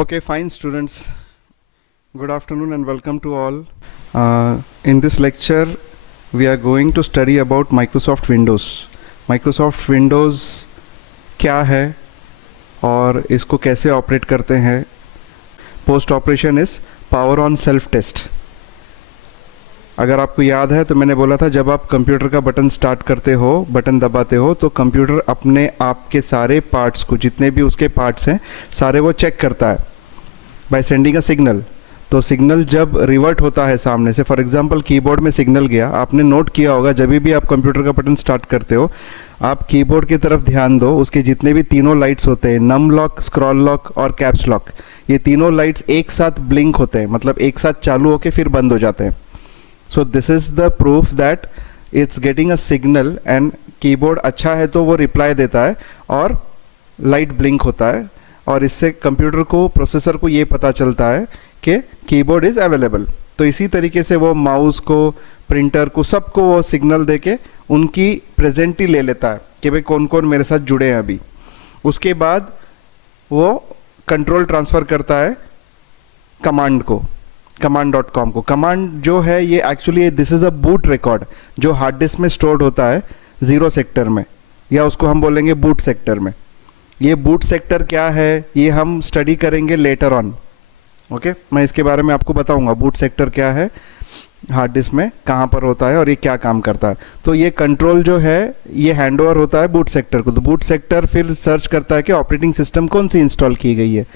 Okay, fine, students. Good afternoon and welcome to all. In this lecture, we are going to study about Microsoft Windows. Microsoft Windows क्या है और इसको कैसे operate करते हैं. Post operation is power on self test. अगर आपको याद है तो मैंने बोला था जब आप कंप्यूटर का बटन स्टार्ट करते हो, बटन दबाते हो, तो कंप्यूटर अपने आप के सारे पार्ट्स को, जितने भी उसके पार्ट्स हैं, सारे वो चेक करता है बाय सेंडिंग अ सिग्नल. तो सिग्नल जब रिवर्ट होता है सामने से, फॉर एग्जांपल कीबोर्ड में सिग्नल गया, आपने नोट किया होगा जब भी आप कंप्यूटर का बटन स्टार्ट करते हो, आप कीबोर्ड की तरफ ध्यान दो. उसके जितने भी तीनों लाइट्स होते हैं, नम लॉक, स्क्रॉल लॉक और कैप्स लॉक, ये तीनों लाइट्स एक साथ ब्लिंक होते हैं, मतलब एक साथ चालू होके फिर बंद हो जाते हैं. So this is the proof that it's getting a signal and keyboard अच्छा है तो वो रिप्लाई देता है और लाइट ब्लिंक होता है, और इससे कंप्यूटर को, प्रोसेसर को ये पता चलता है कि कीबोर्ड इज़ अवेलेबल. तो इसी तरीके से वो माउस को, प्रिंटर को, सबको वो सिग्नल देके उनकी प्रेजेंटी ले लेता है कि भाई कौन कौन मेरे साथ जुड़े हैं अभी. उसके बाद वो कंट्रोल ट्रांसफ़र करता है कमांड को, command.com को. कमांड जो है ये actually this is a boot record जो हार्ड डिस्क में स्टोर्ड होता है 0 सेक्टर में, या उसको हम बोलेंगे बूट सेक्टर में. ये बूट सेक्टर क्या है ये हम स्टडी करेंगे लेटर ऑन. ओके, मैं इसके बारे में आपको बताऊंगा बूट सेक्टर क्या है, हार्ड डिस्क में कहाँ पर होता है और ये क्या काम करता है. तो ये कंट्रोल जो है ये हैंड ओवर होता है बूट सेक्टर को. तो बूट सेक्टर फिर सर्च करता है कि ऑपरेटिंग सिस्टम कौन सी इंस्टॉल की गई है,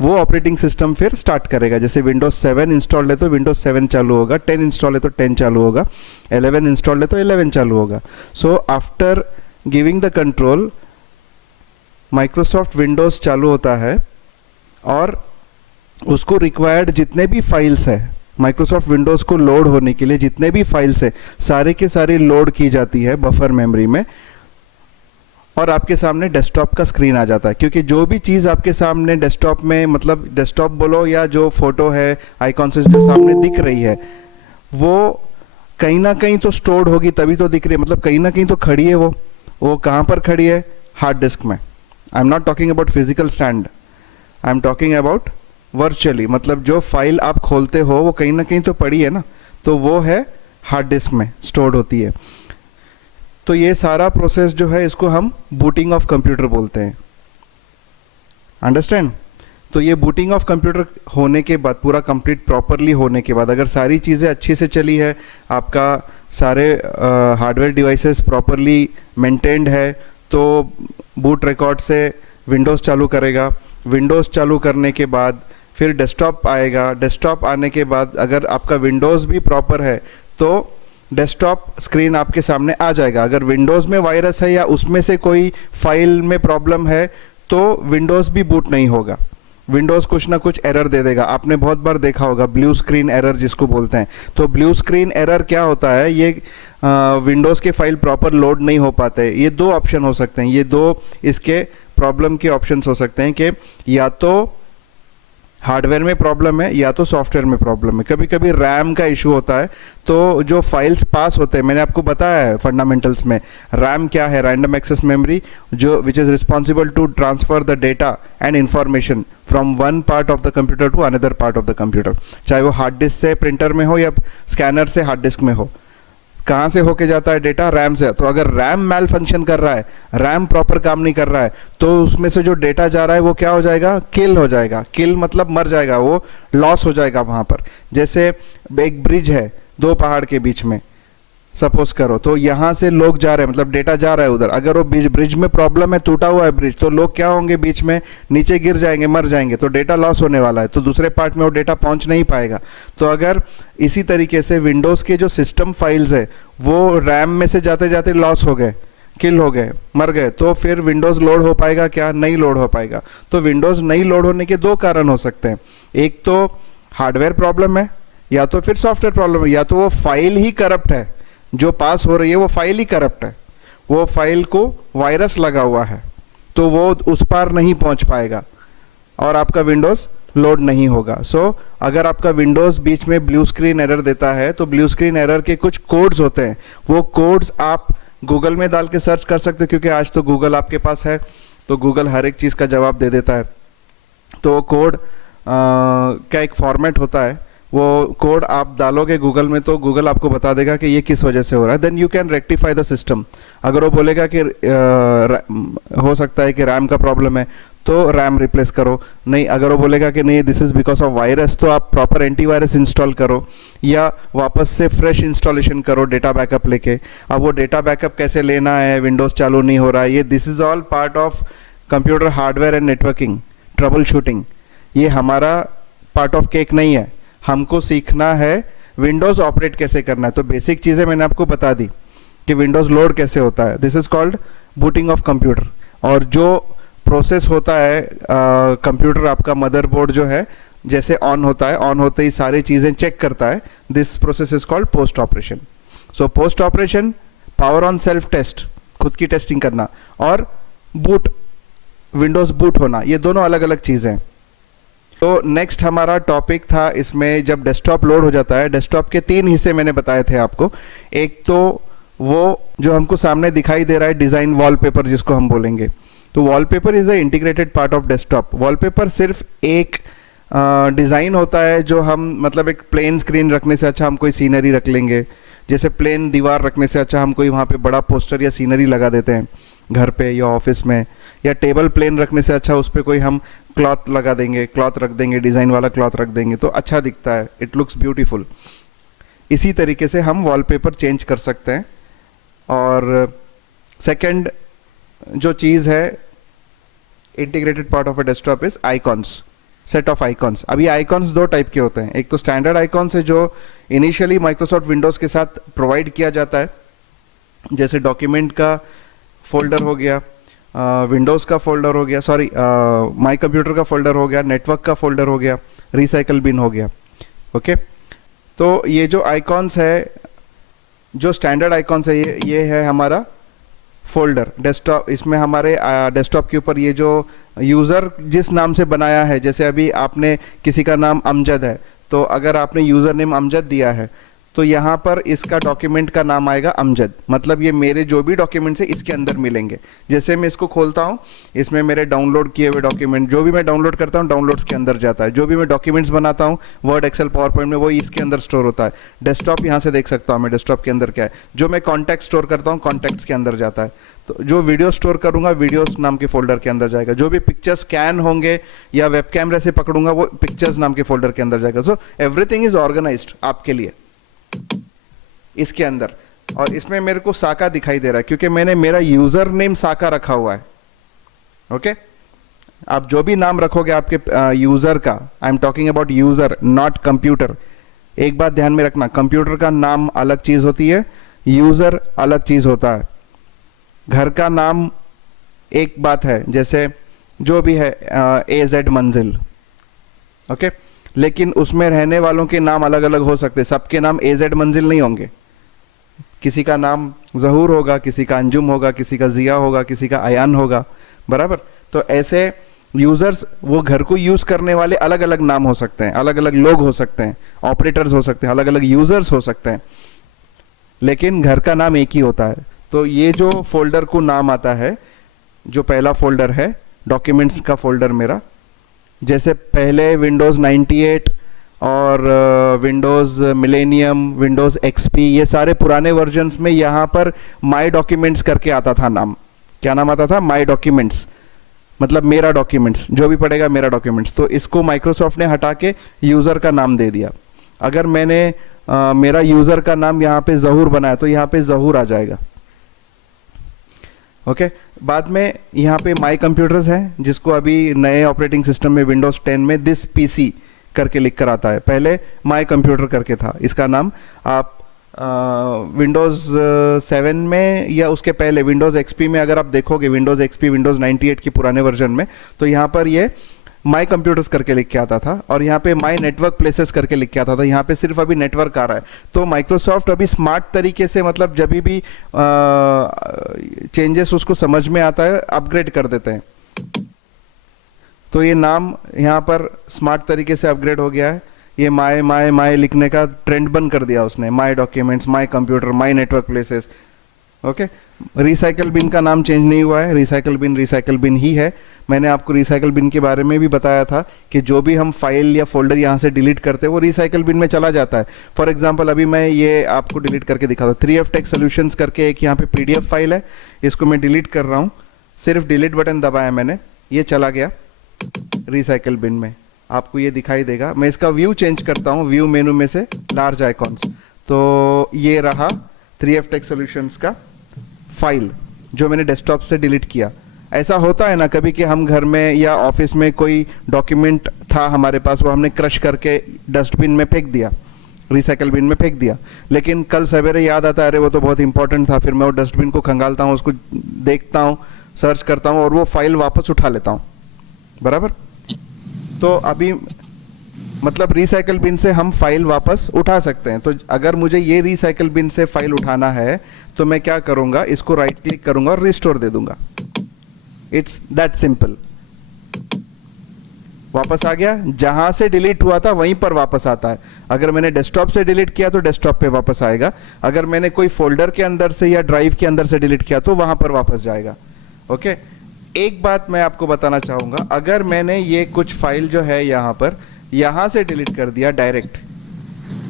वो ऑपरेटिंग सिस्टम फिर स्टार्ट करेगा. जैसे विंडोज 7 इंस्टॉल है तो विंडोज 7 चालू होगा, 10 इंस्टॉल है तो 10 चालू होगा, 11 इंस्टॉल है तो 11 चालू होगा. So after giving the control Microsoft Windows चालू होता है और उसको रिक्वायर्ड जितने भी फाइल्स है माइक्रोसॉफ्ट विंडोज को लोड होने के लिए, जितने भी फाइल्स है सारे के सारे लोड की जाती है बफर मेमोरी में, और आपके सामने डेस्कटॉप का स्क्रीन आ जाता है. क्योंकि जो भी चीज़ आपके सामने डेस्कटॉप में, मतलब डेस्कटॉप बोलो या जो फोटो है आइकॉन से जो सामने दिख रही है, वो कहीं ना कहीं तो स्टोर्ड होगी तभी तो दिख रही है, मतलब कहीं ना कहीं तो खड़ी है. वो कहाँ पर खड़ी है? हार्ड डिस्क में. I am not talking about physical stand, I am talking about virtually. मतलब जो फाइल आप खोलते हो वो कहीं ना कहीं तो पड़ी है ना, तो वो है हार्ड डिस्क में स्टोर्ड होती है. तो ये सारा प्रोसेस जो है इसको हम बूटिंग ऑफ कंप्यूटर बोलते हैं. अंडरस्टैंड? तो ये बूटिंग ऑफ कंप्यूटर होने के बाद, पूरा कंप्लीट प्रॉपरली होने के बाद, अगर सारी चीज़ें अच्छी से चली है, आपका सारे हार्डवेयर डिवाइसेस प्रॉपरली मेंटेन्ड है, तो बूट रिकॉर्ड से विंडोज़ चालू करेगा. विंडोज़ चालू करने के बाद फिर डेस्कटॉप आएगा. डेस्कटॉप आने के बाद अगर आपका विंडोज़ भी प्रॉपर है तो डेस्कटॉप स्क्रीन आपके सामने आ जाएगा. अगर विंडोज़ में वायरस है या उसमें से कोई फाइल में प्रॉब्लम है तो विंडोज़ भी बूट नहीं होगा. विंडोज़ कुछ ना कुछ एरर दे देगा. आपने बहुत बार देखा होगा ब्लू स्क्रीन एरर जिसको बोलते हैं. तो ब्लू स्क्रीन एरर क्या होता है? ये विंडोज़ के फाइल प्रॉपर लोड नहीं हो पाते. ये दो ऑप्शन हो सकते हैं, ये दो इसके प्रॉब्लम के ऑप्शंस हो सकते हैं कि या तो हार्डवेयर में प्रॉब्लम है या तो सॉफ्टवेयर में प्रॉब्लम है. कभी कभी रैम का इशू होता है. तो जो फाइल्स पास होते हैं, मैंने आपको बताया है फंडामेंटल्स में, रैम क्या है? रैंडम एक्सेस मेमोरी, जो which is responsible to transfer the data and information from one part of the computer to another part of the computer. चाहे वो हार्ड डिस्क से प्रिंटर में हो या स्कैनर से हार्ड डिस्क में हो. कहाँ से होके जाता है डेटा? रैम से. तो अगर रैम मैल फंक्शन कर रहा है, रैम प्रॉपर काम नहीं कर रहा है, तो उसमें से जो डेटा जा रहा है वो क्या हो जाएगा? किल हो जाएगा. किल मतलब मर जाएगा, वो लॉस हो जाएगा वहाँ पर. जैसे एक ब्रिज है दो पहाड़ के बीच में, सपोज करो, तो यहाँ से लोग जा रहे हैं, मतलब डेटा जा रहा है उधर. अगर वो ब्रिज में प्रॉब्लम है, टूटा हुआ है ब्रिज, तो लोग क्या होंगे? बीच में नीचे गिर जाएंगे, मर जाएंगे, तो डेटा लॉस होने वाला है. तो दूसरे पार्ट में वो डेटा पहुँच नहीं पाएगा. तो अगर इसी तरीके से विंडोज़ के जो सिस्टम फाइल्स है वो रैम में से जाते जाते लॉस हो गए, किल हो गए, मर गए, तो फिर विंडोज़ लोड हो पाएगा क्या? नहीं लोड हो पाएगा. तो विंडोज़ नहीं लोड होने के दो कारण हो सकते हैं. एक तो हार्डवेयर प्रॉब्लम है, या तो फिर सॉफ्टवेयर प्रॉब्लम है, या तो वो फाइल ही करप्ट है. जो पास हो रही है वो फाइल ही करप्ट है, वो फाइल को वायरस लगा हुआ है, तो वो उस पार नहीं पहुंच पाएगा और आपका विंडोज़ लोड नहीं होगा. सो अगर आपका विंडोज़ बीच में ब्लू स्क्रीन एरर देता है तो ब्लू स्क्रीन एरर के कुछ कोड्स होते हैं. वो कोड्स आप गूगल में डाल के सर्च कर सकते हो, क्योंकि आज तो गूगल आपके पास है, तो गूगल हर एक चीज़ का जवाब दे देता है. तो कोड का एक फॉर्मेट होता है, वो कोड आप डालोगे गूगल में तो गूगल आपको बता देगा कि ये किस वजह से हो रहा है, then you can rectify the system. अगर वो बोलेगा कि हो सकता है कि रैम का प्रॉब्लम है तो रैम रिप्लेस करो, नहीं अगर वो बोलेगा कि नहीं this is because of virus तो आप प्रॉपर एंटीवायरस इंस्टॉल करो या वापस से फ्रेश इंस्टॉलेशन करो डेटा बैकअप लेके। अब वो डेटा बैकअप कैसे लेना है, विंडोज़ चालू नहीं हो रहा है, ये this is all part of computer hardware and networking trouble shooting. ये हमारा पार्ट ऑफ केक नहीं है, हमको सीखना है विंडोज़ ऑपरेट कैसे करना है। तो बेसिक चीज़ें मैंने आपको बता दी कि विंडोज़ लोड कैसे होता है, this is called booting of computer. और जो प्रोसेस होता है कंप्यूटर आपका मदरबोर्ड जो है जैसे ऑन होता है, ऑन होते ही सारी चीज़ें चेक करता है, this process is called post operation. So post operation, power on self test, खुद की टेस्टिंग करना, और बूट, विंडोज़ बूट होना, ये दोनों अलग अलग चीज़ें हैं। तो नेक्स्ट हमारा टॉपिक था इसमें जब डेस्कटॉप लोड हो जाता है, डेस्कटॉप के 3 हिस्से मैंने बताए थे आपको। एक तो वो जो हमको सामने दिखाई दे रहा है डिज़ाइन वॉलपेपर जिसको हम बोलेंगे, तो wallpaper is a integrated part of desktop. Wallpaper सिर्फ एक डिज़ाइन होता है जो हम मतलब एक प्लेन स्क्रीन रखने से अच्छा हम कोई सीनरी रख लेंगे, जैसे प्लेन दीवार रखने से अच्छा हम कोई वहाँ पे बड़ा पोस्टर या सीनरी लगा देते हैं घर पे या ऑफिस में, या टेबल प्लेन रखने से अच्छा उस पर कोई हम क्लॉथ लगा देंगे, क्लॉथ रख देंगे, डिज़ाइन वाला क्लॉथ रख देंगे तो अच्छा दिखता है, इट लुक्स ब्यूटीफुल। इसी तरीके से हम वॉलपेपर चेंज कर सकते हैं। और सेकंड जो चीज़ है integrated part of a desktop is icons, set of icons. अभी आइकॉन्स 2 टाइप के होते हैं, एक तो स्टैंडर्ड आइकॉन्स है जो इनिशियली माइक्रोसॉफ्ट विंडोज़ के साथ प्रोवाइड किया जाता है, जैसे डॉक्यूमेंट का फोल्डर हो गया, विंडोज़ का फोल्डर हो गया, सॉरी माई कंप्यूटर का फोल्डर हो गया, नेटवर्क का फोल्डर हो गया, रिसाइकल बिन हो गया। ओके तो ये जो आइकॉन्स है, जो स्टैंडर्ड आइकॉन्स है, ये है हमारा फोल्डर डेस्कटॉप। इसमें हमारे डेस्कटॉप के ऊपर ये जो यूज़र जिस नाम से बनाया है, जैसे अभी आपने किसी का नाम अमजद है तो अगर आपने यूज़र नेम अमजद दिया है तो यहाँ पर इसका डॉक्यूमेंट का नाम आएगा अमजद, मतलब ये मेरे जो भी डॉक्यूमेंट्स है इसके अंदर मिलेंगे। जैसे मैं इसको खोलता हूँ, इसमें मेरे डाउनलोड किए हुए डॉक्यूमेंट, जो भी मैं डाउनलोड करता हूँ डाउनलोड्स के अंदर जाता है, जो भी मैं डॉक्यूमेंट्स बनाता हूँ वर्ड एक्सेल पावर पॉइंट में वो इसके अंदर स्टोर होता है। डेस्कटॉप यहाँ से देख सकता हूँ मैं डेस्कटॉप के अंदर क्या है, जो मैं कॉन्टैक्ट स्टोर करता हूँ कॉन्टैक्ट्स के अंदर जाता है, तो जो वीडियो स्टोर करूँगा वीडियोस नाम के फोल्डर के अंदर जाएगा, जो भी पिक्चर स्कैन होंगे या वेब कैमरे से पकड़ूंगा वो पिक्चर्स नाम के फोल्डर के अंदर जाएगा। सो एवरीथिंग इज ऑर्गेनाइज्ड आपके लिए इसके अंदर। और इसमें मेरे को साका दिखाई दे रहा है क्योंकि मैंने मेरा यूजर नेम साका रखा हुआ है। ओके आप जो भी नाम रखोगे आपके यूजर का, I am talking about user not computer. एक बात ध्यान में रखना, कंप्यूटर का नाम अलग चीज होती है, यूजर अलग चीज होता है। घर का नाम एक बात है, जैसे जो भी है AZ मंजिल, ओके लेकिन उसमें रहने वालों के नाम अलग अलग हो सकते हैं, सबके नाम AZ मंजिल नहीं होंगे। किसी का नाम जहूर होगा, किसी का अंजुम होगा, किसी का जिया होगा, किसी का अयान होगा, बराबर। तो ऐसे यूजर्स, वो घर को यूज करने वाले अलग अलग नाम हो सकते हैं, अलग अलग लोग हो सकते हैं, ऑपरेटर्स हो सकते हैं, अलग अलग यूजर्स हो सकते हैं, लेकिन घर का नाम एक ही होता है। तो ये जो फोल्डर को नाम आता है, जो पहला फोल्डर है डॉक्यूमेंट्स का फोल्डर मेरा, जैसे पहले विंडोज़ 98 और विंडोज़ मिलेनियम, विंडोज़ XP, ये सारे पुराने वर्जन्स में यहाँ पर माई डॉक्यूमेंट्स करके आता था नाम। क्या नाम आता था? माई डॉक्यूमेंट्स, मतलब मेरा डॉक्यूमेंट्स, जो भी पड़ेगा मेरा डॉक्यूमेंट्स। तो इसको माइक्रोसॉफ्ट ने हटा के यूज़र का नाम दे दिया। अगर मैंने मेरा यूज़र का नाम यहाँ पे जहूर बनाया तो यहाँ पे जहूर आ जाएगा। ओके बाद में यहाँ पे माई कंप्यूटर्स है, जिसको अभी नए ऑपरेटिंग सिस्टम में विंडोज़ 10 में दिस PC करके लिख कर आता है, पहले माई कंप्यूटर करके था इसका नाम। आप विंडोज़ 7 में या उसके पहले विंडोज़ XP में अगर आप देखोगे, विंडोज़ XP विंडोज़ 98 की पुराने वर्जन में, तो यहाँ पर ये माई कंप्यूटर्स करके लिख के आता था, और यहाँ पे माई नेटवर्क प्लेसेस करके लिख के आता था। यहाँ पे सिर्फ अभी नेटवर्क आ रहा है। तो माइक्रोसॉफ्ट अभी स्मार्ट तरीके से, मतलब जब भी चेंजेस उसको समझ में आता है अपग्रेड कर देते हैं। तो ये नाम यहाँ पर स्मार्ट तरीके से अपग्रेड हो गया है। ये माई माई माई लिखने का ट्रेंड बंद कर दिया उसने, my documents, my computer, my network places. Okay, recycle bin का नाम चेंज नहीं हुआ है, रिसाइकल बिन ही है। मैंने आपको रिसाइकल बिन के बारे में भी बताया था कि जो भी हम फाइल या फोल्डर यहाँ से डिलीट करते हैं वो रिसाइकल बिन में चला जाता है। फॉर एग्जांपल अभी मैं ये आपको डिलीट करके दिखा दूँ, 3F टेक सॉल्यूशंस करके एक यहाँ पे PDF फाइल है, इसको मैं डिलीट कर रहा हूँ, सिर्फ डिलीट बटन दबाया मैंने, ये चला गया रिसाइकल बिन में, आपको ये दिखाई देगा। मैं इसका व्यू चेंज करता हूँ, व्यू मेनू में से लार्ज आइकॉन्स, तो ये रहा 3F टेक सॉल्यूशंस का फाइल जो मैंने डेस्कटॉप से डिलीट किया। ऐसा होता है ना कभी कि हम घर में या ऑफिस में कोई डॉक्यूमेंट था हमारे पास, वो हमने क्रश करके डस्टबिन में फेंक दिया, रिसाइकल बिन में फेंक दिया, लेकिन कल सवेरे याद आता है अरे वो तो बहुत इंपॉर्टेंट था, फिर मैं वो डस्टबिन को खंगालता हूँ, उसको देखता हूँ, सर्च करता हूँ और वो फाइल वापस उठा लेता हूँ, बराबर। तो अभी मतलब रिसाइकल बिन से हम फाइल वापस उठा सकते हैं। तो अगर मुझे ये रिसाइकल बिन से फाइल उठाना है तो मैं क्या करूंगा, इसको राइट क्लिक करूंगा और रिस्टोर दे दूंगा। It's that simple. वापस आ गया, जहां से डिलीट हुआ था वहीं पर वापस आता है। अगर मैंने डेस्कटॉप से डिलीट किया तो डेस्कटॉप पे वापस आएगा, अगर मैंने कोई फोल्डर के अंदर से या ड्राइव के अंदर से डिलीट किया तो वहां पर वापस जाएगा। ओके, एक बात मैं आपको बताना चाहूंगा, अगर मैंने ये कुछ फाइल जो है यहां से डिलीट कर दिया डायरेक्ट,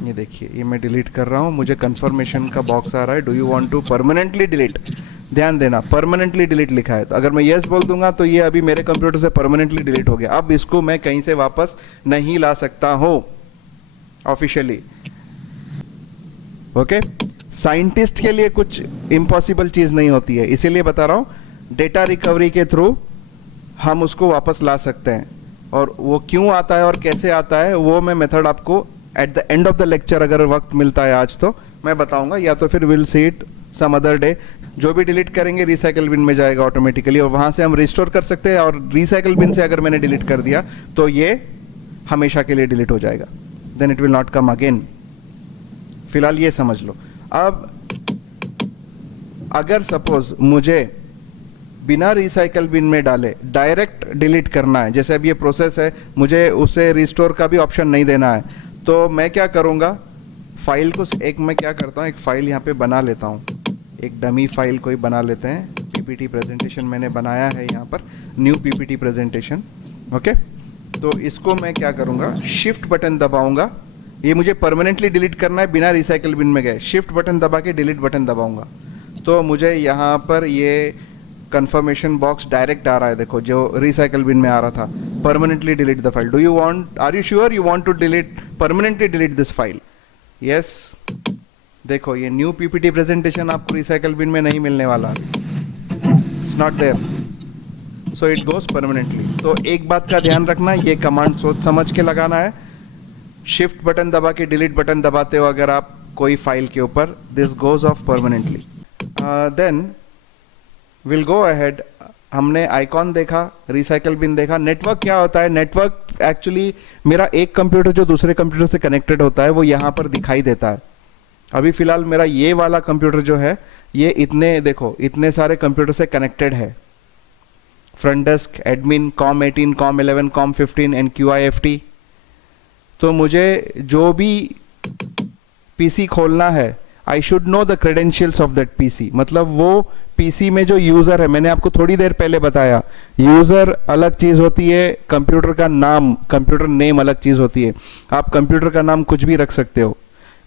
ये देखिए ये मैं डिलीट कर रहा हूं, मुझे कंफर्मेशन का बॉक्स आ रहा है, do you want to permanently delete. ध्यान देना, परमानेंटली डिलीट लिखा है, तो अगर मैं यस बोल दूंगा तो ये अभी मेरे कंप्यूटर से परमानेंटली डिलीट हो गया। अब इसको मैं कहीं से वापस नहीं ला सकता हूं ऑफिशियली। ओके, साइंटिस्ट के लिए कुछ इम्पॉसिबल चीज नहीं होती है, इसीलिए बता रहा हूं डेटा रिकवरी के थ्रू हम उसको वापस ला सकते हैं। और वो क्यों आता है और कैसे आता है वो मैं मेथड आपको at the end of the lecture, अगर वक्त मिलता है आज तो मैं बताऊंगा, या तो फिर will see it some other day. जो भी डिलीट करेंगे रिसाइकल बिन में जाएगा ऑटोमेटिकली, और वहां से हम रिस्टोर कर सकते हैं। और रिसाइकल बिन से अगर मैंने डिलीट कर दिया तो ये हमेशा के लिए डिलीट हो जाएगा, then it will not come again. फिलहाल ये समझ लो। अब अगर सपोज मुझे बिना रिसाइकल बिन में डाले डायरेक्ट डिलीट करना है, जैसे अब ये प्रोसेस है, मुझे उसे रिस्टोर का भी ऑप्शन नहीं देना है, तो मैं क्या करूंगा, फाइल को एक मैं क्या करता हूं, एक फाइल यहाँ पे बना लेता हूं, एक डमी फाइल कोई बना लेते हैं। पीपीटी प्रेजेंटेशन मैंने बनाया है यहाँ पर, न्यू पीपीटी प्रेजेंटेशन। ओके, तो इसको मैं क्या करूंगा, शिफ्ट बटन दबाऊंगा, ये मुझे परमानेंटली डिलीट करना है बिना रिसाइकल बिन में गए, शिफ्ट बटन दबा के डिलीट बटन दबाऊंगा, तो मुझे यहाँ पर ये कंफर्मेशन बॉक्स डायरेक्ट आ रहा है, देखो जो रिसाइकल बिन में आ रहा था, permanently delete the file, do you want, are you sure you want to delete, permanently delete this file, yes. देखो ये न्यू पीपीटी प्रेजेंटेशन आपको रिसाइकल बिन में नहीं मिलने वाला, it's not there, so it goes permanently. तो एक बात का ध्यान रखना, ये कमांड सोच समझ के लगाना है। शिफ्ट बटन दबा के डिलीट बटन दबाते हो अगर आप कोई फाइल के ऊपर, this goes off permanently. Then will go ahead, हमने आइकॉन देखा, रिसाइकल बिन देखा। नेटवर्क क्या होता है, नेटवर्क एक्चुअली मेरा एक कंप्यूटर जो दूसरे कंप्यूटर से कनेक्टेड होता है वो यहाँ पर दिखाई देता है। अभी फिलहाल मेरा ये वाला कंप्यूटर जो है ये इतने, देखो इतने सारे कंप्यूटर से कनेक्टेड है, front desk, admin, COM18, COM11, COM15 and QIFT। तो मुझे जो भी पीसी खोलना है, I should know the credentials of that PC, मतलब वो पीसी में जो यूजर है, मैंने आपको थोड़ी देर पहले बताया, यूजर अलग चीज होती है, कंप्यूटर का नाम, कंप्यूटर नेम अलग चीज होती है। आप कंप्यूटर का नाम कुछ भी रख सकते हो,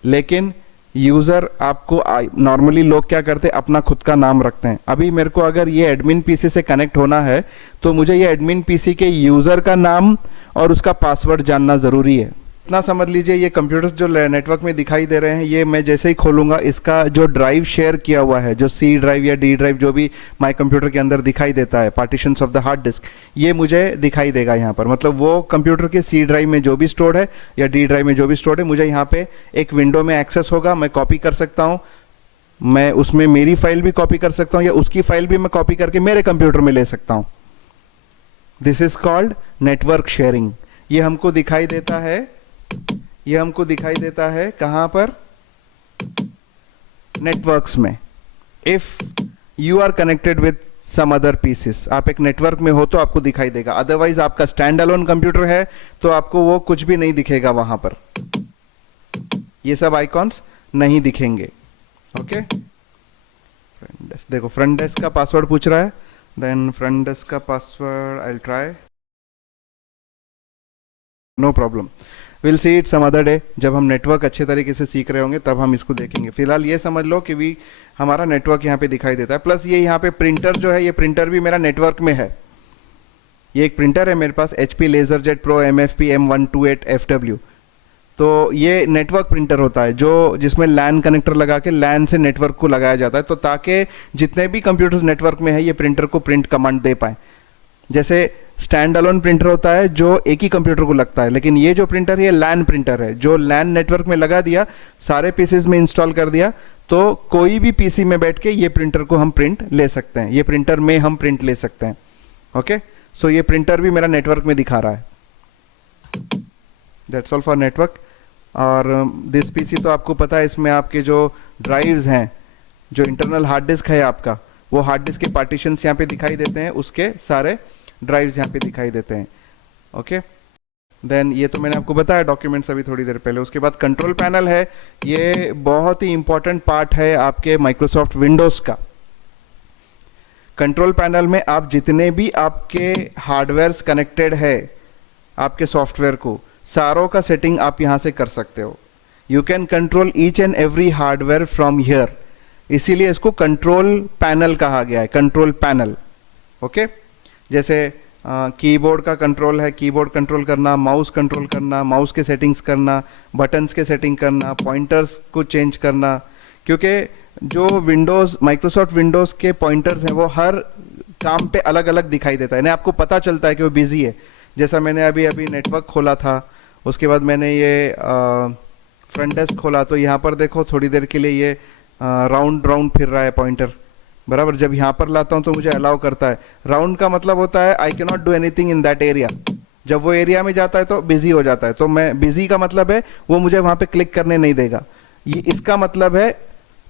लेकिन यूजर आपको, नॉर्मली लोग क्या करते हैं, अपना खुद का नाम रखते हैं। अभी मेरे को अगर ये एडमिन पीसी से कनेक्ट होना है तो मुझे ये एडमिन पीसी के यूजर का नाम और उसका पासवर्ड जानना जरूरी है। इतना समझ लीजिए, ये कंप्यूटर्स जो नेटवर्क में दिखाई दे रहे हैं, ये मैं जैसे ही खोलूंगा, इसका जो ड्राइव शेयर किया हुआ है, जो C ड्राइव या D ड्राइव जो भी माय कंप्यूटर के अंदर दिखाई देता है, partitions of the hard disk, ये मुझे दिखाई देगा यहाँ पर। मतलब वो कंप्यूटर के C ड्राइव में जो भी स्टोर्ड है या D ड्राइव में जो भी स्टोर्ड है, मुझे यहाँ पे एक विंडो में एक्सेस होगा, मैं कॉपी कर सकता हूँ, मैं उसमें मेरी फाइल भी कॉपी कर सकता हूँ या उसकी फाइल भी मैं कॉपी करके मेरे कंप्यूटर में ले सकता हूँ। This is called network sharing. ये हमको दिखाई देता है, ये हमको दिखाई देता है कहां पर, नेटवर्क्स में। If you are connected with some other pieces, आप एक नेटवर्क में हो तो आपको दिखाई देगा, अदरवाइज आपका स्टैंड अलोन कंप्यूटर है तो आपको वो कुछ भी नहीं दिखेगा, वहां पर ये सब आइकॉन्स नहीं दिखेंगे। ओके, देखो फ्रंट डेस्क का पासवर्ड पूछ रहा है, देन फ्रंट डेस्क का password I will try, no problem, will see it some other day, जब हम नेटवर्क अच्छे तरीके से सीख रहे होंगे तब हम इसको देखेंगे। फिलहाल ये समझ लो कि भी हमारा नेटवर्क यहाँ पे दिखाई देता है, प्लस ये यहाँ पे प्रिंटर जो है, ये प्रिंटर भी मेरा नेटवर्क में है। ये एक प्रिंटर है मेरे पास HP LaserJet Pro MFP M128FW, तो ये नेटवर्क प्रिंटर होता है जो जिसमें लैन कनेक्टर लगा के लैन से नेटवर्क को लगाया जाता है, तो ताकि जितने भी कंप्यूटर्स नेटवर्क में है ये प्रिंटर को प्रिंट कमांड दे पाए। जैसे स्टैंड अलोन प्रिंटर होता है जो एक ही कंप्यूटर को लगता है, लेकिन ये जो प्रिंटर है ये लैन प्रिंटर है, जो लैन नेटवर्क में लगा दिया, सारे पीसीज में इंस्टॉल कर दिया, तो कोई भी पीसी में बैठ के ये प्रिंटर को हम प्रिंट ले सकते हैं, ये प्रिंटर में हम प्रिंट ले सकते हैं। ओके, सो ये प्रिंटर भी मेरा नेटवर्क में दिखा रहा है। That's all for network. और दिस पीसी तो आपको पता है, इसमें आपके जो ड्राइव्स हैं, जो इंटरनल हार्ड डिस्क है आपका, वो हार्ड डिस्क के पार्टीशंस यहाँ पे दिखाई देते हैं, उसके सारे ड्राइव्स यहाँ पे दिखाई देते हैं। ओके, देन ये तो मैंने आपको बताया डॉक्यूमेंट्स अभी थोड़ी देर पहले। उसके बाद कंट्रोल पैनल है, ये बहुत ही इंपॉर्टेंट पार्ट है आपके माइक्रोसॉफ्ट विंडोज का। कंट्रोल पैनल में आप जितने भी आपके हार्डवेयर्स कनेक्टेड है आपके सॉफ्टवेयर को, सारों का सेटिंग आप यहाँ से कर सकते हो। You can control each and every hardware from here, इसीलिए इसको कंट्रोल पैनल कहा गया है, कंट्रोल पैनल। ओके, जैसे कीबोर्ड का कंट्रोल है, कीबोर्ड कंट्रोल करना, माउस कंट्रोल करना, माउस के सेटिंग्स करना, बटन्स के सेटिंग करना, पॉइंटर्स को चेंज करना, क्योंकि जो विंडोज़ माइक्रोसॉफ्ट विंडोज़ के पॉइंटर्स हैं वो हर काम पे अलग अलग दिखाई देता है, यानी आपको पता चलता है कि वो बिजी है। जैसा मैंने अभी अभी नेटवर्क खोला था, उसके बाद मैंने ये फ्रंट डेस्क खोला, तो यहाँ पर देखो थोड़ी देर के लिए ये राउंड राउंड फिर रहा है पॉइंटर, बराबर। जब यहाँ पर लाता हूँ तो मुझे अलाउ करता है। राउंड का मतलब होता है I can not do anything in that area. जब वो एरिया में जाता है तो बिजी हो जाता है, तो मैं बिजी का मतलब है वो मुझे वहाँ पे क्लिक करने नहीं देगा। ये इसका मतलब है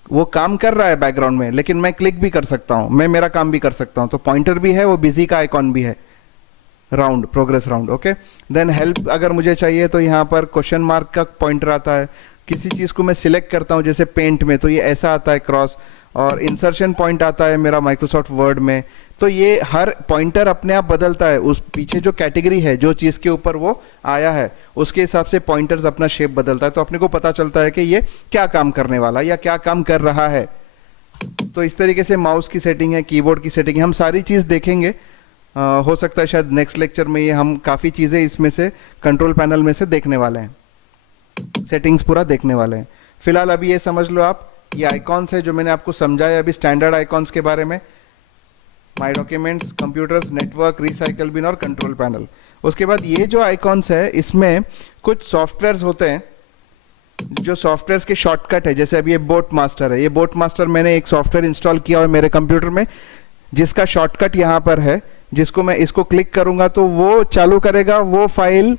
वो काम कर रहा है बैकग्राउंड में, लेकिन मैं क्लिक भी कर सकता हूँ, मैं मेरा काम भी कर सकता हूँ। तो पॉइंटर भी है, वो बिजी का आइकॉन भी है, round, progress round. Okay, then help अगर मुझे चाहिए तो यहाँ पर क्वेश्चन मार्क का पॉइंटर आता है। किसी चीज़ को मैं सिलेक्ट करता हूँ जैसे पेंट में, तो ये ऐसा आता है क्रॉस, और इंसर्शन पॉइंट आता है मेरा माइक्रोसॉफ्ट वर्ड में। तो ये हर पॉइंटर अपने आप बदलता है, उस पीछे जो कैटेगरी है, जो चीज़ के ऊपर वो आया है, उसके हिसाब से पॉइंटर्स अपना शेप बदलता है, तो अपने को पता चलता है कि ये क्या काम करने वाला या क्या काम कर रहा है। तो इस तरीके से माउस की सेटिंग है, कीबोर्ड की सेटिंग है, हम सारी चीज़ देखेंगे। हो सकता है शायद नेक्स्ट लेक्चर में ये हम काफ़ी चीज़ें इसमें से कंट्रोल पैनल में से देखने वाले हैं, सेटिंग्स पूरा देखने वाले हैं। फिलहाल अभी ये समझ लो आप, ये आइकॉन्स है जो मैंने आपको समझाया अभी स्टैंडर्ड आइकॉन्स के बारे में, my documents, computers, network, recycle bin और कंट्रोल पैनल। उसके बाद ये जो आइकॉन्स है, इसमें कुछ सॉफ्टवेयर्स होते हैं जो सॉफ्टवेयर्स के शॉर्टकट है। जैसे अभी ये बोट मास्टर है, ये बोट मास्टर मैंने एक सॉफ्टवेयर इंस्टॉल किया हुआ है मेरे कंप्यूटर में, जिसका शॉर्टकट यहाँ पर है, जिसको मैं इसको क्लिक करूंगा तो वो चालू करेगा वो फाइल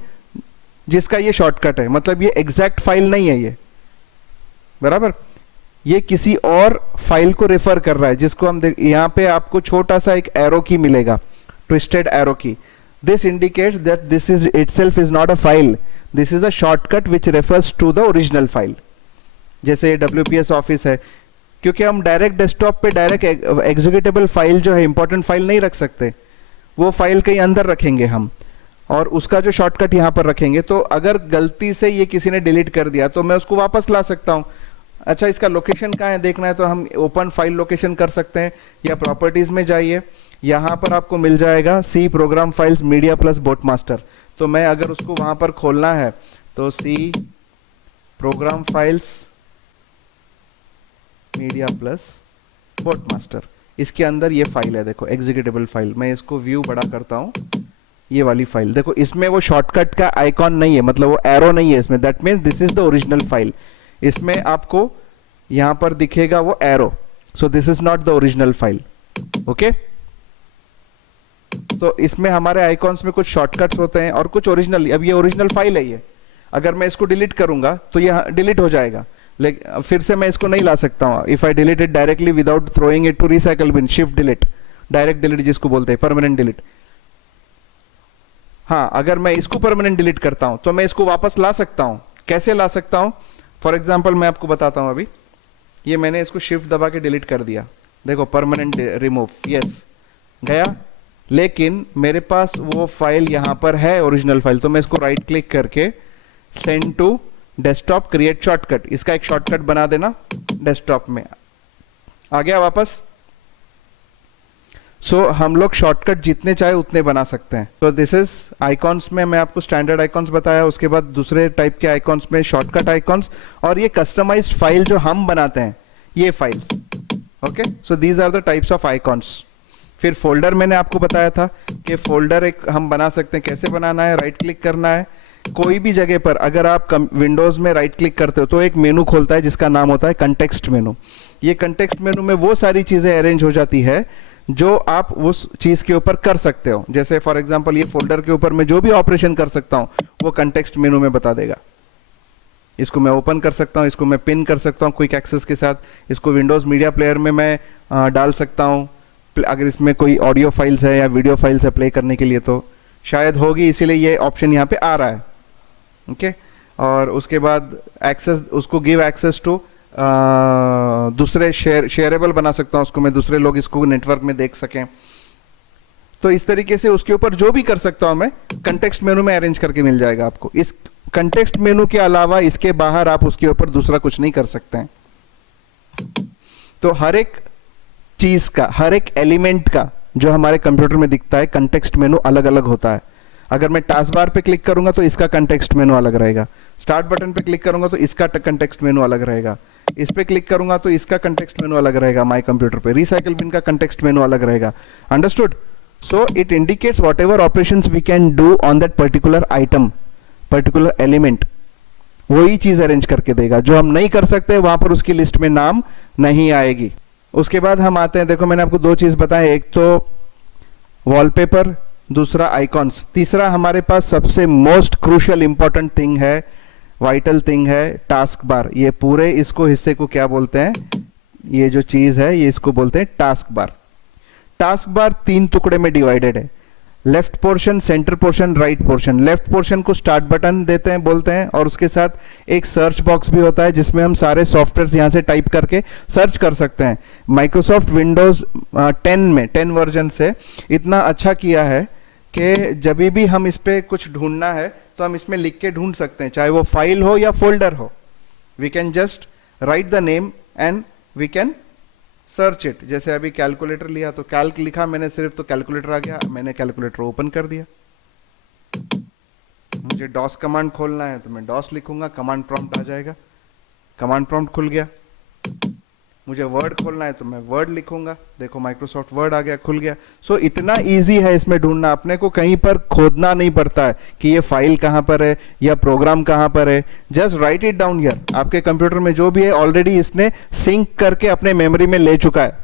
जिसका ये शॉर्टकट है। मतलब ये एग्जैक्ट फाइल नहीं है ये, बराबर, ये किसी और फाइल को रेफर कर रहा है, जिसको हम यहाँ पे आपको छोटा सा एक एरो की मिलेगा, ट्विस्टेड एरो की। This indicates that this is itself is not a file, this is a shortcut which refers to the original file. जैसे WPS ऑफिस है, क्योंकि हम डायरेक्ट डेस्कटॉप पे डायरेक्ट एग्जीक्यूटेबल फाइल जो है, इंपॉर्टेंट फाइल नहीं रख सकते, वो फाइल कहीं अंदर रखेंगे हम, और उसका जो शॉर्टकट यहाँ पर रखेंगे। तो अगर गलती से ये किसी ने डिलीट कर दिया तो मैं उसको वापस ला सकता हूँ। अच्छा, इसका लोकेशन कहाँ है देखना है तो हम ओपन फाइल लोकेशन कर सकते हैं, या प्रॉपर्टीज में जाइए, यहाँ पर आपको मिल जाएगा C program files media plus boat master. तो मैं अगर उसको वहाँ पर खोलना है तो C program files media plus boat master, इसके अंदर ये फाइल है, देखो एग्जीक्यूटेबल फाइल। मैं इसको व्यू बड़ा करता हूँ, ये वाली फाइल देखो, इसमें वो शॉर्टकट का आइकॉन नहीं है, मतलब वो एरो नहीं है इसमें, that means this is the original file. इसमें आपको यहां पर दिखेगा वो arrow, so this is not the original file. Okay, तो इसमें हमारे आइकॉन्स में कुछ शॉर्टकट्स होते हैं और कुछ ओरिजिनल। अब ये ओरिजिनल फाइल है ये, अगर मैं इसको डिलीट करूंगा तो ये डिलीट हो जाएगा, लेकिन फिर से मैं इसको नहीं ला सकता हूं। If I delete it directly without throwing it to recycle bin, shift delete, direct delete जिसको बोलते हैं, परमानेंट डिलीट। हाँ, अगर मैं इसको परमानेंट डिलीट करता हूं तो मैं इसको वापस ला सकता हूं। कैसे ला सकता हूं? फॉर एग्जाम्पल मैं आपको बताता हूं। अभी ये मैंने इसको शिफ्ट दबा के डिलीट कर दिया, देखो परमानेंट रिमूव, यस गया, लेकिन मेरे पास वो फाइल यहां पर है ओरिजिनल फाइल, तो मैं इसको राइट क्लिक करके send to desktop create shortcut, इसका एक शॉर्टकट बना देना डेस्कटॉप में, आ गया वापस। सो हम लोग शॉर्टकट जितने चाहे उतने बना सकते हैं। तो दिस इज आइकॉन्स में मैं आपको स्टैंडर्ड आइकॉन्स बताया, उसके बाद दूसरे टाइप के आइकॉन्स में शॉर्टकट आइकॉन्स, और ये कस्टमाइज्ड फाइल जो हम बनाते हैं ये files. Okay, so these are the types of icons. फिर फोल्डर मैंने आपको बताया था कि फोल्डर एक हम बना सकते हैं, कैसे बनाना है, राइट क्लिक करना है कोई भी जगह पर, अगर आप विंडोज में राइट क्लिक करते हो तो एक मेनू खोलता है जिसका नाम होता है कंटेक्स्ट मेनू। ये कंटेक्स्ट मेनू में वो सारी चीजें अरेंज हो जाती है जो आप उस चीज के ऊपर कर सकते हो। जैसे फॉर एग्जांपल ये फोल्डर के ऊपर मैं जो भी ऑपरेशन कर सकता हूं वो कंटेक्स्ट मेनू में बता देगा। इसको मैं ओपन कर सकता हूं, इसको मैं पिन कर सकता हूं क्विक एक्सेस के साथ, इसको विंडोज मीडिया प्लेयर में मैं डाल सकता हूं, अगर इसमें कोई ऑडियो फाइल्स है या वीडियो फाइल्स है प्ले करने के लिए तो शायद होगी, इसीलिए ये ऑप्शन यहाँ पे आ रहा है। ओके, और उसके बाद एक्सेस, उसको गिव एक्सेस टू दूसरे शेयरेबल बना सकता हूं उसको मैं, दूसरे लोग इसको नेटवर्क में देख सकें। तो इस तरीके से उसके ऊपर जो भी कर सकता हूं मैं कंटेक्स्ट मेनू में अरेंज करके मिल जाएगा आपको। इस कंटेक्स्ट मेनू के अलावा इसके बाहर आप उसके ऊपर दूसरा कुछ नहीं कर सकते हैं। तो हर एक चीज का, हर एक एलिमेंट का जो हमारे कंप्यूटर में दिखता है कंटेक्स्ट मेनू अलग अलग होता है। अगर मैं टास्क बार पे क्लिक करूंगा तो इसका कंटेक्स्ट मेनू अलग रहेगा, स्टार्ट बटन पे क्लिक करूंगा तो इसका कंटेक्स्ट मेनू अलग रहेगा, इस पे क्लिक करूंगा तो इसका कंटेक्स्ट मेनू अलग रहेगा, माय कंप्यूटर पे रिसाइकल बिन का कंटेक्स्ट मेनू अलग रहेगा। Understood? So it indicates whatever operations we can do on that particular item, particular element, वही चीज अरेंज करके देगा। जो हम नहीं कर सकते वहां पर उसकी लिस्ट में नाम नहीं आएगी। उसके बाद हम आते हैं, देखो मैंने आपको दो चीज बताए, एक तो वॉलपेपर, दूसरा आइकॉन्स, तीसरा हमारे पास सबसे मोस्ट क्रूशियल इंपॉर्टेंट थिंग है, वाइटल थिंग है टास्क बार। ये पूरे इसको हिस्से को क्या बोलते हैं, ये जो चीज है ये इसको बोलते हैं टास्क बार। टास्क बार तीन टुकड़े में डिवाइडेड है, left portion, centre portion, right portion. Left portion को स्टार्ट बटन देते हैं, बोलते हैं, और उसके साथ एक सर्च बॉक्स भी होता है जिसमें हम सारे सॉफ्टवेयर यहां से टाइप करके सर्च कर सकते हैं। माइक्रोसॉफ्ट विंडोज 10 में, 10 वर्जन से इतना अच्छा किया है कि जब भी हम इस पे कुछ ढूंढना है तो हम इसमें लिख के ढूंढ सकते हैं, चाहे वो फाइल हो या फोल्डर हो। We can just write the name and we can search it. जैसे अभी कैलकुलेटर लिया तो कैल्क लिखा मैंने सिर्फ, तो कैलकुलेटर आ गया, मैंने कैलकुलेटर ओपन कर दिया। मुझे डॉस कमांड खोलना है तो मैं डॉस लिखूंगा, कमांड प्रॉम्प्ट आ जाएगा, कमांड प्रॉम्प्ट खुल गया। मुझे वर्ड खोलना है तो मैं वर्ड लिखूंगा, देखो माइक्रोसॉफ्ट वर्ड आ गया, खुल गया। सो इतना इजी है इसमें ढूंढना, अपने को कहीं पर खोदना नहीं पड़ता है कि ये फाइल कहां पर है या प्रोग्राम कहां पर है। Just right it down here, आपके कंप्यूटर में जो भी है ऑलरेडी इसने सिंक करके अपने मेमोरी में ले चुका है।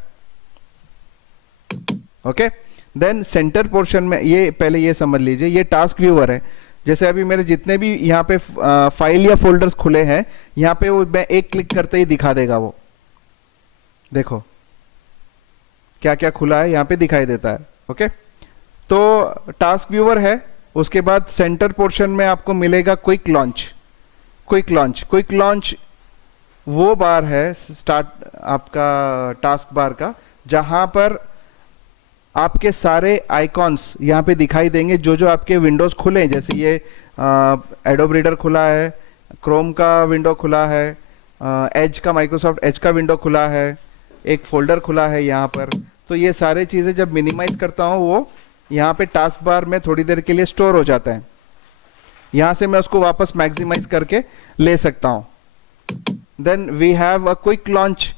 ओके, देन सेंटर पोर्शन में, ये पहले ये समझ लीजिए, ये टास्क व्यूअर है। जैसे अभी मेरे जितने भी यहाँ पे फाइल या फोल्डर्स खुले हैं, यहाँ पे वो मैं एक क्लिक करते ही दिखा देगा। वो देखो क्या क्या खुला है यहाँ पे दिखाई देता है। ओके, तो टास्क व्यूअर है। उसके बाद सेंटर पोर्शन में आपको मिलेगा quick launch. Quick launch, quick launch वो बार है स्टार्ट आपका टास्क बार का, जहां पर आपके सारे आइकॉन्स यहाँ पे दिखाई देंगे जो जो आपके विंडोज खुले हैं। जैसे ये एडोब रीडर खुला है, क्रोम का विंडो खुला है, एज का, माइक्रोसॉफ्ट एज का विंडो खुला है, एक फोल्डर खुला है यहाँ पर। तो ये सारे चीज़ें जब मिनिमाइज करता हूँ वो यहाँ पे टास्क बार में थोड़ी देर के लिए स्टोर हो जाता है। यहाँ से मैं उसको वापस मैक्सिमाइज करके ले सकता हूँ। Then we have a quick launch.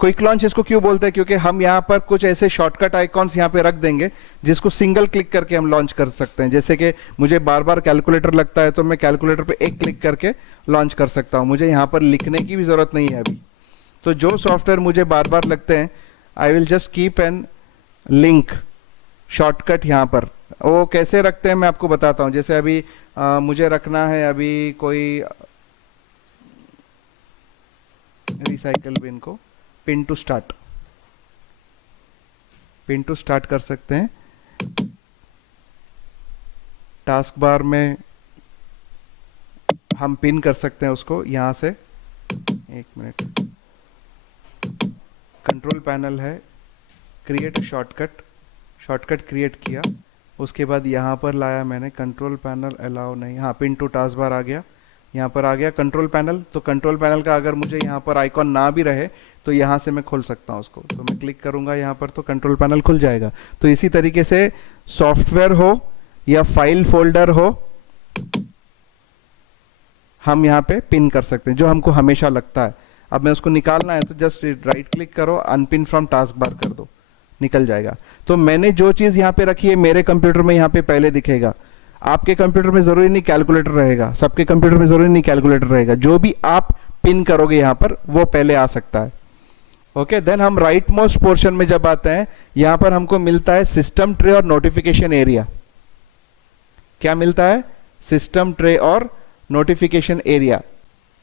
Quick launch इसको क्यों बोलते हैं, क्योंकि हम यहाँ पर कुछ ऐसे शॉर्टकट आइकॉन्स यहाँ पे रख देंगे जिसको सिंगल क्लिक करके हम लॉन्च कर सकते हैं। जैसे कि मुझे बार बार कैलकुलेटर लगता है तो मैं कैलकुलेटर पे एक क्लिक करके लॉन्च कर सकता हूँ, मुझे यहाँ पर लिखने की भी जरूरत नहीं है अभी। तो जो सॉफ्टवेयर मुझे बार बार लगते हैं, I will just keep an link shortcut यहाँ पर। वो कैसे रखते हैं मैं आपको बताता हूँ। जैसे अभी मुझे रखना है अभी कोई रिसाइकल बिन को, pin to start, pin to start कर सकते हैं। टास्क बार में हम पिन कर सकते हैं उसको यहां से। एक मिनट, कंट्रोल पैनल है, क्रिएट शॉर्टकट क्रिएट किया। उसके बाद यहाँ पर लाया मैंने कंट्रोल पैनल, अलाउ नहीं, हाँ पिन टू टास्क बार आ गया, यहाँ पर आ गया कंट्रोल पैनल। तो कंट्रोल पैनल का अगर मुझे यहाँ पर आइकॉन ना भी रहे तो यहाँ से मैं खोल सकता हूँ उसको। तो मैं क्लिक करूँगा यहाँ पर तो कंट्रोल पैनल खुल जाएगा। तो इसी तरीके से सॉफ्टवेयर हो या फाइल फोल्डर हो, हम यहाँ पे पिन कर सकते हैं जो हमको हमेशा लगता है। अब मैं उसको निकालना है तो जस्ट राइट क्लिक करो, अनपिन फ्रॉम टास्क बार कर दो, निकल जाएगा। तो मैंने जो चीज़ यहाँ पे रखी है मेरे कंप्यूटर में यहाँ पे पहले दिखेगा। आपके कंप्यूटर में जरूरी नहीं कैलकुलेटर रहेगा, सबके कंप्यूटर में जरूरी नहीं कैलकुलेटर रहेगा, जो भी आप पिन करोगे यहाँ पर वो पहले आ सकता है। ओके, देन हम राइट मोस्ट पोर्शन में जब आते हैं, यहाँ पर हमको मिलता है सिस्टम ट्रे और नोटिफिकेशन एरिया। क्या मिलता है? सिस्टम ट्रे और नोटिफिकेशन एरिया।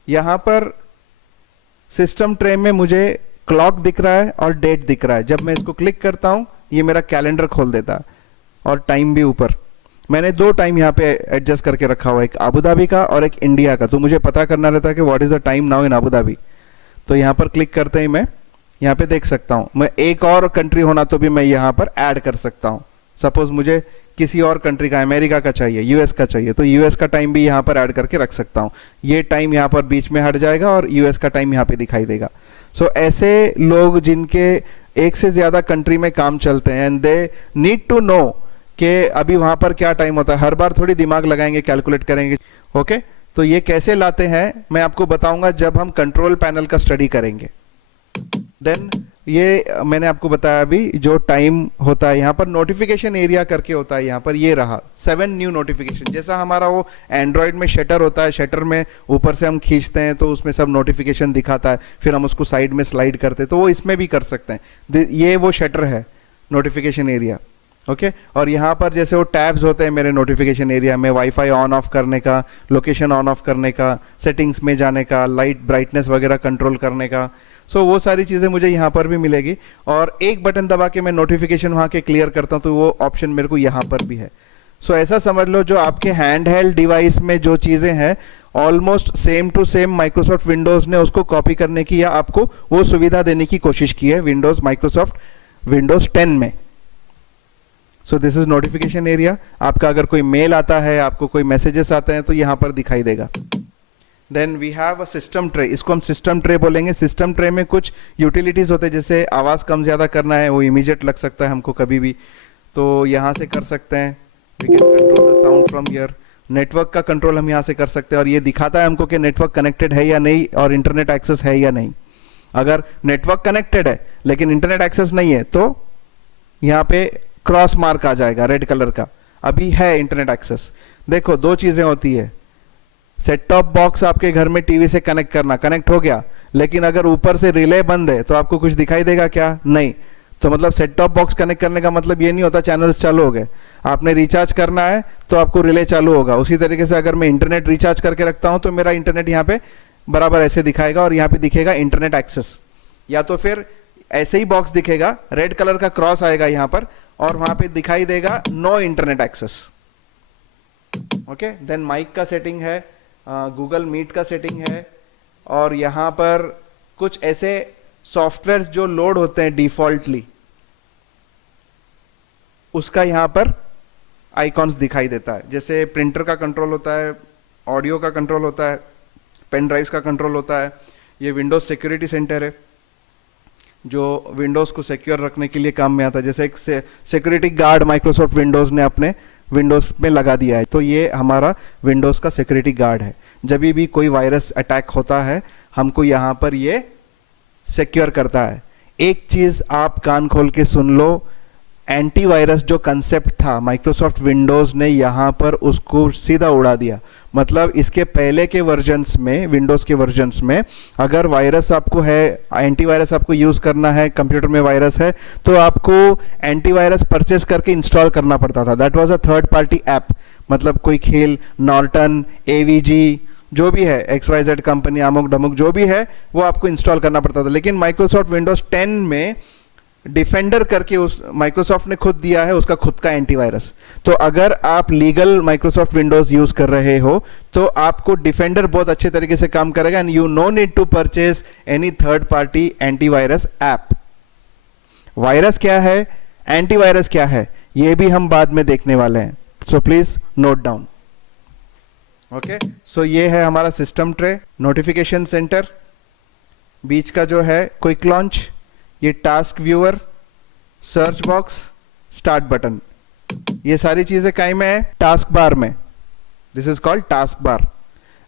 यहाँ पर सिस्टम ट्रे में मुझे क्लॉक दिख रहा है और डेट दिख रहा है। जब मैं इसको क्लिक करता हूं ये मेरा कैलेंडर खोल देता है और टाइम भी ऊपर। मैंने 2 टाइम यहाँ पे एडजस्ट करके रखा हुआ है, एक अबू धाबी का और एक इंडिया का। तो मुझे पता करना रहता है कि what is the time now in Abu Dhabi. तो यहाँ पर क्लिक करते ही मैं यहाँ पे देख सकता हूँ। मैं एक और कंट्री होना तो भी मैं यहाँ पर ऐड कर सकता हूँ। सपोज मुझे किसी और कंट्री का, अमेरिका का चाहिए, यूएस का चाहिए, तो यूएस का टाइम भी यहाँ पर ऐड करके रख सकता हूँ। ये टाइम यहाँ पर बीच में हट जाएगा और यूएस का टाइम यहाँ पे दिखाई देगा। सो ऐसे लोग जिनके एक से ज्यादा कंट्री में काम चलते हैं and they need to know कि अभी वहां पर क्या टाइम होता है, हर बार थोड़ी दिमाग लगाएंगे, कैलकुलेट करेंगे। ओके, तो ये कैसे लाते हैं मैं आपको बताऊंगा जब हम कंट्रोल पैनल का स्टडी करेंगे। देन ये मैंने आपको बताया अभी जो टाइम होता है यहाँ पर नोटिफिकेशन एरिया करके होता है। यहाँ पर ये रहा 7 न्यू नोटिफिकेशन। जैसा हमारा वो एंड्रॉयड में शटर होता है, शटर में ऊपर से हम खींचते हैं तो उसमें सब नोटिफिकेशन दिखाता है, फिर हम उसको साइड में स्लाइड करते हैं, तो वो इसमें भी कर सकते हैं। ये वो शटर है नोटिफिकेशन एरिया। ओके, और यहाँ पर जैसे वो टैब्स होते हैं मेरे नोटिफिकेशन एरिया में, वाईफाई ऑन ऑफ करने का, लोकेशन ऑन ऑफ करने का, सेटिंग्स में जाने का, लाइट ब्राइटनेस वगैरह कंट्रोल करने का। सो वो सारी चीज़ें मुझे यहाँ पर भी मिलेगी। और एक बटन दबा के मैं नोटिफिकेशन वहाँ के क्लियर करता हूँ तो वो ऑप्शन मेरे को यहाँ पर भी है। सो ऐसा समझ लो जो आपके हैंड हेल्ड डिवाइस में जो चीज़ें हैं almost same to same Microsoft Windows ने उसको कॉपी करने की या आपको वो सुविधा देने की कोशिश की है माइक्रोसॉफ्ट विंडोज़ 10 में। So this is notification area. आपका अगर कोई मेल आता है, आपको कोई मैसेजेस आते हैं तो यहाँ पर दिखाई देगा। Then we have a system tray, इसको हम सिस्टम ट्रे बोलेंगे। सिस्टम ट्रे में कुछ यूटिलिटीज होते हैं, जैसे आवाज़ कम ज़्यादा करना है, वो इमीडिएट लग सकता है हमको कभी भी, तो यहाँ से कर सकते हैं। We can control the sound from here. Network का कंट्रोल हम यहाँ से कर सकते हैं और ये दिखाता है हमको कि नेटवर्क कनेक्टेड है या नहीं और इंटरनेट एक्सेस है या नहीं। अगर नेटवर्क कनेक्टेड है लेकिन इंटरनेट एक्सेस नहीं है तो यहाँ पे क्रॉस मार्क आ जाएगा रेड कलर का, अभी है इंटरनेट एक्सेस। देखो 2 चीजें होती है, सेट टॉप बॉक्स आपके घर में टीवी से कनेक्ट करना, कनेक्ट हो गया, लेकिन अगर ऊपर से रिले बंद है तो आपको कुछ दिखाई देगा क्या? नहीं। तो मतलब सेट टॉप बॉक्स कनेक्ट करने का मतलब ये नहीं होता चैनल्स चालू हो गए। आपने रिचार्ज करना है तो आपको रिले चालू होगा। उसी तरीके से अगर मैं इंटरनेट रिचार्ज करके रखता हूं तो मेरा इंटरनेट यहाँ पे बराबर ऐसे दिखाएगा और यहाँ पे दिखेगा इंटरनेट एक्सेस, या तो फिर ऐसे ही बॉक्स दिखेगा, रेड कलर का क्रॉस आएगा यहाँ पर और वहां पे दिखाई देगा no internet access. Okay, then mic का सेटिंग है, गूगल मीट का सेटिंग है, और यहां पर कुछ ऐसे सॉफ्टवेयर जो लोड होते हैं डिफॉल्टली उसका यहां पर आइकॉन्स दिखाई देता है। जैसे प्रिंटर का कंट्रोल होता है, ऑडियो का कंट्रोल होता है, पेन ड्राइव्स का कंट्रोल होता है। ये विंडोज सिक्योरिटी सेंटर है जो विंडोज को सिक्योर रखने के लिए काम में आता है। जैसे एक सिक्योरिटी गार्ड माइक्रोसॉफ्ट विंडोज ने अपने विंडोज में लगा दिया है, तो ये हमारा विंडोज का सिक्योरिटी गार्ड है। जब भी कोई वायरस अटैक होता है हमको यहाँ पर ये सिक्योर करता है। एक चीज आप कान खोल के सुन लो, एंटीवायरस जो कंसेप्ट था माइक्रोसॉफ्ट विंडोज ने यहाँ पर उसको सीधा उड़ा दिया। मतलब इसके पहले के वर्जन्स में, विंडोज के वर्जन्स में अगर वायरस आपको है, एंटीवायरस आपको यूज करना है, कंप्यूटर में वायरस है, तो आपको एंटीवायरस परचेस करके इंस्टॉल करना पड़ता था। That was a third party app. मतलब कोई खेल, नॉर्टन, एवीजी, जो भी है, XYZ कंपनी, अमुक डमुक जो भी है, वो आपको इंस्टॉल करना पड़ता था। लेकिन माइक्रोसॉफ्ट विंडोज 10 में डिफेंडर करके उस माइक्रोसॉफ्ट ने खुद दिया है उसका खुद का एंटीवायरस। तो अगर आप लीगल माइक्रोसॉफ्ट विंडोज यूज कर रहे हो तो आपको डिफेंडर बहुत अच्छे तरीके से काम करेगा and you no need to purchase any third party antivirus app. Virus क्या है, एंटीवायरस क्या है, ये भी हम बाद में देखने वाले हैं. So please note down. Okay, so ये है हमारा सिस्टम ट्रे, नोटिफिकेशन सेंटर, बीच का जो है क्विक लॉन्च, ये task viewer, search box, start button, ये सारी चीजें कहीं में है, टास्क बार में. This is called taskbar.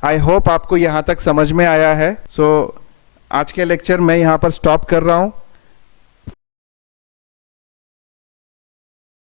I hope आपको यहां तक समझ में आया है. सो आज के लेक्चर मैं यहां पर स्टॉप कर रहा हूं.